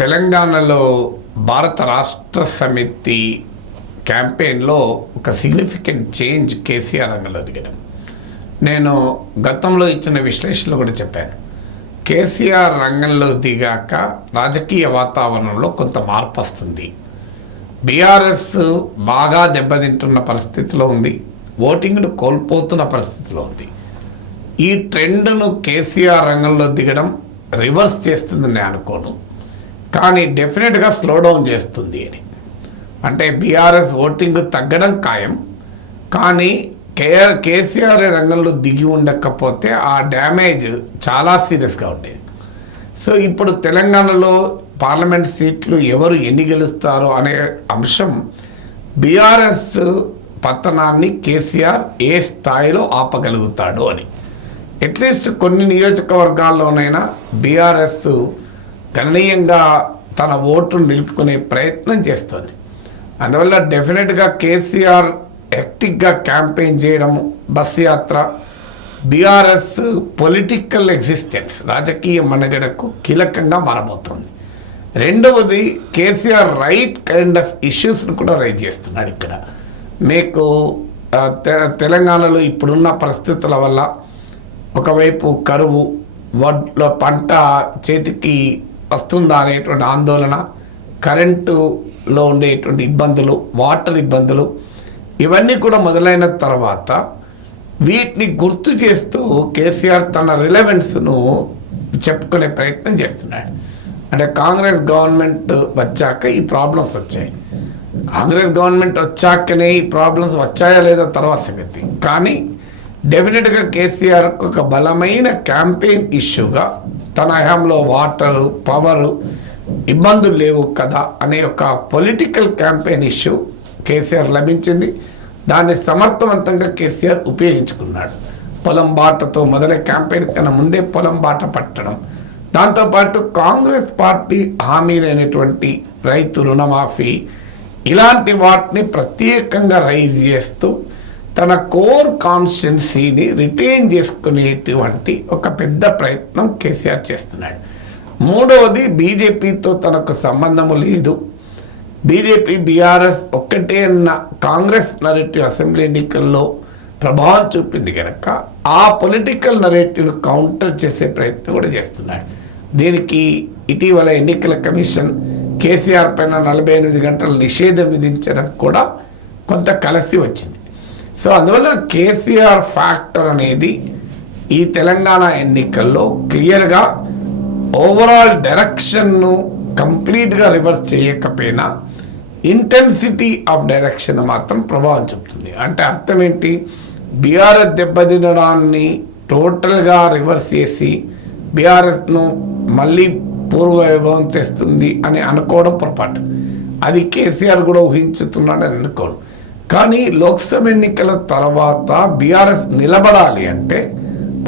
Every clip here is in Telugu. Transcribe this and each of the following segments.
తెలంగాణలో భారత రాష్ట్ర సమితి క్యాంపెయిన్లో ఒక సిగ్నిఫికెంట్ చేంజ్ కేసీఆర్ రంగంలో దిగడం. నేను గతంలో ఇచ్చిన విశ్లేషణలో కూడా చెప్పాను. కేసీఆర్ రంగంలో దిగాక రాజకీయ వాతావరణంలో కొంత మార్పు వస్తుంది. బీఆర్ఎస్ బాగా దెబ్బతింటున్న పరిస్థితిలో ఉంది. ఓటింగ్ను కోల్పోతున్న పరిస్థితిలో ఉంది. ఈ ట్రెండ్ను కేసీఆర్ రంగంలో దిగడం రివర్స్ చేస్తుందని నేను అనుకోను. కానీ డెఫినెట్గా స్లో డౌన్ చేస్తుంది అని. అంటే బీఆర్ఎస్ ఓటింగ్ తగ్గడం ఖాయం. కానీ కేఆర్ కేసీఆర్ రంగంలో దిగి ఉండకపోతే ఆ డ్యామేజ్ చాలా సీరియస్గా ఉండేది సో ఇప్పుడు తెలంగాణలో పార్లమెంట్ సీట్లు ఎవరు ఎన్ని గెలుస్తారు అనే అంశం బీఆర్ఎస్ పతనాన్ని కేసీఆర్ ఏ స్థాయిలో ఆపగలుగుతాడు అని. అట్లీస్ట్ కొన్ని నియోజకవర్గాల్లోనైనా బీఆర్ఎస్ గణనీయంగా తన ఓటును నిలుపుకునే ప్రయత్నం చేస్తుంది. అందువల్ల డెఫినెట్గా కేసీఆర్ యాక్టివ్గా క్యాంపెయిన్ చేయడము బస్ యాత్ర బీఆర్ఎస్ పొలిటికల్ ఎగ్జిస్టెన్స్ రాజకీయ మనుగడకు కీలకంగా మారబోతుంది. రెండవది కేసీఆర్ రైట్ కైండ్ ఆఫ్ ఇష్యూస్ను కూడా రైజ్ చేస్తున్నాడు ఇక్కడ. మీకు తె- తెలంగాణలో ఇప్పుడున్న పరిస్థితుల వల్ల ఒకవైపు కరువు వడ్ల పంట చేతికి వస్తుందా అనేటువంటి ఆందోళన కరెంటులో ఉండేటువంటి ఇబ్బందులు వాటర్ ఇబ్బందులు ఇవన్నీ కూడా మొదలైన తర్వాత వీటిని గుర్తు చేస్తూ కేసీఆర్ తన రిలవెన్స్ను చెప్పుకునే ప్రయత్నం చేస్తున్నాడు. అంటే కాంగ్రెస్ గవర్నమెంట్ వచ్చాక ఈ ప్రాబ్లమ్స్ వచ్చాయి. కాంగ్రెస్ గవర్నమెంట్ వచ్చాకనే ఈ ప్రాబ్లమ్స్ వచ్చాయా లేదా తర్వాత సంగతి. కానీ డెఫినెట్గా కేసీఆర్ ఒక బలమైన క్యాంపెయిన్ ఇష్యూగా తన హయాంలో వాటరు పవరు ఇబ్బందులు లేవు కదా అనే ఒక పొలిటికల్ క్యాంపెయిన్ ఇష్యూ కేసీఆర్ లభించింది. దాన్ని సమర్థవంతంగా కేసీఆర్ ఉపయోగించుకున్నాడు. పొలం బాటతో మొదలై క్యాంపెయిన్ కన్నా ముందే పొలం బాట పట్టడం. దాంతోపాటు కాంగ్రెస్ పార్టీ హామీలైనటువంటి రైతు రుణమాఫీ ఇలాంటి వాటిని ప్రత్యేకంగా రైజ్ చేస్తూ తన కోర్ కాన్స్టెన్సీని రిటైన్ చేసుకునేటువంటి ఒక పెద్ద ప్రయత్నం కేసీఆర్ చేస్తున్నాడు. మూడవది బీజేపీతో తనకు సంబంధము లేదు. బీజేపీ బీఆర్ఎస్ ఒక్కటే అన్న కాంగ్రెస్ నరేటివ్ అసెంబ్లీ ఎన్నికల్లో ప్రభావం చూపింది కనుక ఆ పొలిటికల్ నరేటివ్ను కౌంటర్ చేసే ప్రయత్నం కూడా చేస్తున్నాడు. దీనికి ఇటీవల ఎన్నికల కమిషన్ కేసీఆర్ పైన నలభై ఎనిమిది గంటల నిషేధం విధించడం కూడా కొంత కలిసి వచ్చింది. సో అందువల్ల కేసీఆర్ ఫ్యాక్టర్ అనేది ఈ తెలంగాణ ఎన్నికల్లో క్లియర్గా ఓవరాల్ డైరెక్షన్ను కంప్లీట్గా రివర్స్ చేయకపోయినా ఇంటెన్సిటీ ఆఫ్ డైరెక్షన్ మాత్రం ప్రభావం చూపుతుంది. అంటే అర్థం ఏంటి? బీఆర్ఎస్ దెబ్బతినడాన్ని టోటల్గా రివర్స్ చేసి బీఆర్ఎస్ను మళ్ళీ పూర్వ వైభవం తెస్తుంది అని అనుకోవడం పొరపాటు. అది కేసీఆర్ కూడా ఊహించుతున్నాడని అనుకోడు కానీ లోక్సభ ఎన్నికల తర్వాత బీఆర్ఎస్ నిలబడాలి అంటే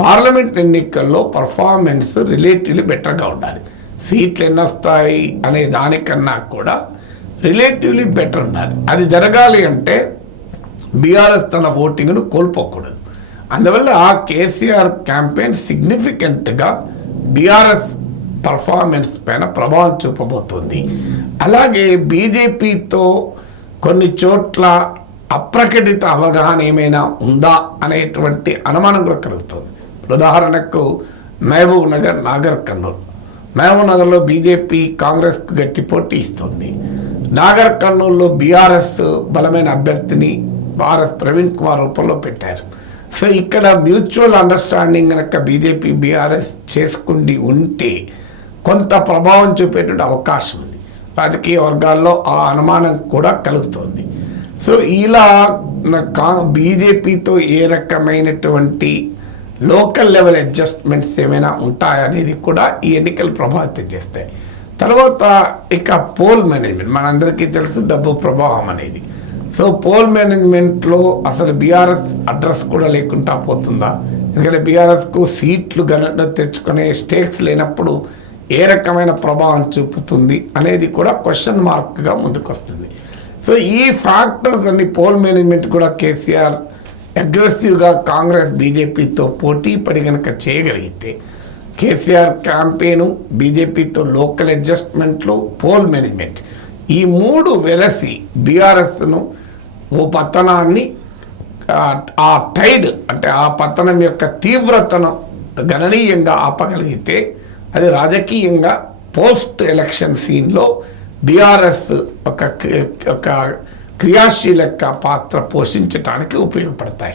పార్లమెంట్ ఎన్నికల్లో పర్ఫార్మెన్స్ రిలేటివ్లీ బెటర్గా ఉండాలి. సీట్లు ఎన్ని వస్తాయి అనే దానికన్నా కూడా రిలేటివ్లీ బెటర్ ఉండాలి. అది జరగాలి అంటే బీఆర్ఎస్ తన ఓటింగ్ను కోల్పోకూడదు. అందువల్ల ఆ కేసీఆర్ క్యాంపెయిన్ సిగ్నిఫికెంట్గా బీఆర్ఎస్ పర్ఫార్మెన్స్ పైన ప్రభావం చూపబోతుంది. అలాగే బీజేపీతో కొన్ని చోట్ల అప్రకటిత అవగాహన ఏమైనా ఉందా అనేటువంటి అనుమానం కూడా కలుగుతుంది. ఉదాహరణకు మహబూబ్ నగర్ నాగర్ కర్నూలు. మహబూబ్ నగర్లో బీజేపీ కాంగ్రెస్కు గట్టి పోటీ ఇస్తుంది. నాగర్ కర్నూలులో బీఆర్ఎస్ బలమైన అభ్యర్థిని ఆర్ఎస్ ప్రవీణ్ కుమార్ రూపంలో పెట్టారు. సో ఇక్కడ మ్యూచువల్ అండర్స్టాండింగ్ కనుక బీజేపీ బీఆర్ఎస్ చేసుకుండి ఉంటే కొంత ప్రభావం చూపేటువంటి అవకాశం ఉంది. రాజకీయ వర్గాల్లో ఆ అనుమానం కూడా కలుగుతుంది. సో ఇలా కా బీజేపీతో ఏ రకమైనటువంటి లోకల్ లెవెల్ అడ్జస్ట్మెంట్స్ ఏమైనా ఉంటాయనేది కూడా ఈ ఎన్నికలు ప్రభావితం చేస్తాయి. తర్వాత ఇక పోల్ మేనేజ్మెంట్ మనందరికీ తెలుసు డబ్బు ప్రభావం అనేది. సో పోల్ మేనేజ్మెంట్లో అసలు బీఆర్ఎస్ అడ్రస్ కూడా లేకుండా పోతుందా? ఎందుకంటే బీఆర్ఎస్కు సీట్లు గణన తెచ్చుకునే స్టేక్స్ లేనప్పుడు ఏ రకమైన ప్రభావం చూపుతుంది అనేది కూడా క్వశ్చన్ మార్క్గా ముందుకు వస్తుంది సో ఈ ఫ్యాక్టర్స్ అన్ని పోల్ మేనేజ్మెంట్ కూడా కేసీఆర్ అగ్రెసివ్గా కాంగ్రెస్ బీజేపీతో పోటీ పడి కనుక చేయగలిగితే కేసీఆర్ క్యాంపెయిన్ బీజేపీతో లోకల్ అడ్జస్ట్మెంట్లు పోల్ మేనేజ్మెంట్ ఈ మూడు వెలసి బీఆర్ఎస్ను ఓ పతనాన్ని ఆ టైడ్ అంటే ఆ పతనం యొక్క తీవ్రతను గణనీయంగా ఆపగలిగితే అది రాజకీయంగా పోస్ట్ ఎలక్షన్ సీన్లో బీఆర్ఎస్ ఒక క్రి- ఒక క్రియాశీలక పాత్ర పోషించడానికి ఉపయోగపడతాయి.